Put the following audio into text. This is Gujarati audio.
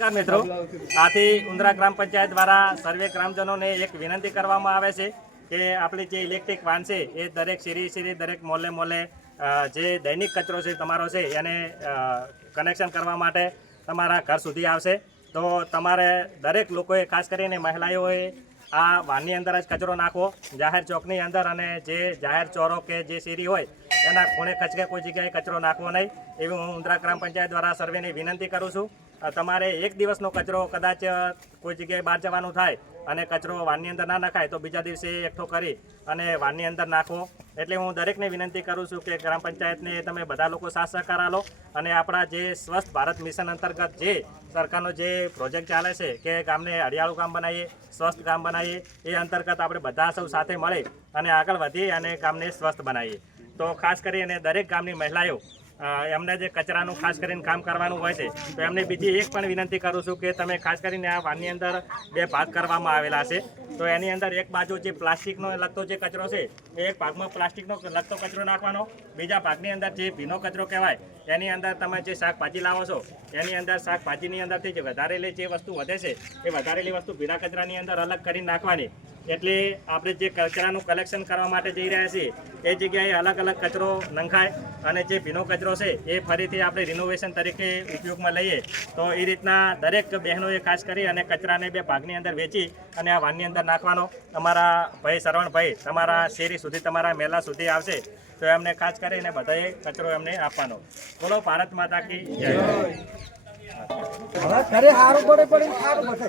નમસ્કાર મિત્રો. આથી ઉંદરા ગ્રામ પંચાયત દ્વારા સર્વે ગ્રામજનોને એક વિનંતી કરવામાં આવે છે કે આપણી જે ઇલેક્ટ્રિક વાન છે એ દરેક શેરી શેરી, દરેક મોલે મોલે જે દૈનિક કચરો છે, તમારો છે, એને કનેક્શન કરવા માટે તમારા ઘર સુધી આવશે. તો તમારે દરેક લોકોએ, ખાસ કરીને મહિલાઓએ આ વાનની અંદર જ કચરો નાખવો. જાહેર ચોકની અંદર અને જે જાહેર ચોરો કે જે શેરી હોય, એના ખૂણે ખચકે કોઈ જગ્યાએ કચરો નાખવો નહીં. એવી હું ઉંદરા ગ્રામ પંચાયત દ્વારા સર્વેની વિનંતી કરું છું. તમારે એક દિવસનો કચરો કદાચ કોઈ જગ્યાએ બહાર જવાનું થાય અને કચરો વાનની અંદર ના નખાય તો બીજા દિવસે એકઠો કરી અને વાનની અંદર નાખો. એટલે હું દરેકને વિનંતી કરું છું કે ગ્રામ પંચાયતને તમે બધા લોકો સાથ સહકાર આલો અને આપણા જે સ્વસ્થ ભારત મિશન અંતર્ગત જે સરકારનો જે પ્રોજેક્ટ ચાલે છે કે ગામને હરિયાળું ગામ બનાવીએ, સ્વસ્થ ગામ બનાવીએ, એ અંતર્ગત આપણે બધા સૌ સાથે મળે અને આગળ વધીએ અને ગામને સ્વસ્થ બનાવીએ. તો ખાસ કરીને દરેક ગામની મહિલાઓ એમને જે કચરાનું ખાસ કરીને કામ કરવાનું હોય છે, તો એમને બીજી એક પણ વિનંતી કરું છું કે તમે ખાસ કરીને આ વાનની અંદર બે ભાગ કરવામાં આવેલા છે. તો એની અંદર એક બાજુ જે પ્લાસ્ટિકનો લગતો જે કચરો છે, એ એક ભાગમાં પ્લાસ્ટિકનો લગતો કચરો નાખવાનો. બીજા ભાગની અંદર જે ભીનો કચરો કહેવાય, એની અંદર તમે જે શાકભાજી લાવો છો, એની અંદર શાકભાજીની અંદરથી જે વધારેલી જે વસ્તુ વધે છે, એ વધારેલી વસ્તુ ભીના કચરાની અંદર અલગ કરી નાખવાની. એટલે આપણે જે કચરાનું કલેક્શન કરવા માટે જઈ રહ્યા છીએ, એ જગ્યાએ અલગ અલગ કચરો નંખાય અને જે ભીનો કચરો છે, એ ફરીથી આપણે રિનોવેશન તરીકે ઉપયોગમાં લઈએ, તો એ રીતના દરેક બહેનોએ ખાસ કરી અને કચરાને બે ભાગની અંદર વેચી અને આ વાનની અંદર નાખવાનો. તમારા ભાઈ સરવણભાઈ, તમારા શેરી સુધી, તમારા મેલા સુધી આવશે, તો એમને ખાસ કરીને બધાએ કચરો એમને આપવાનો. બોલો, ભારત માતા કી જય. હવે ઘરે હારું પડે પડે સારું બધે.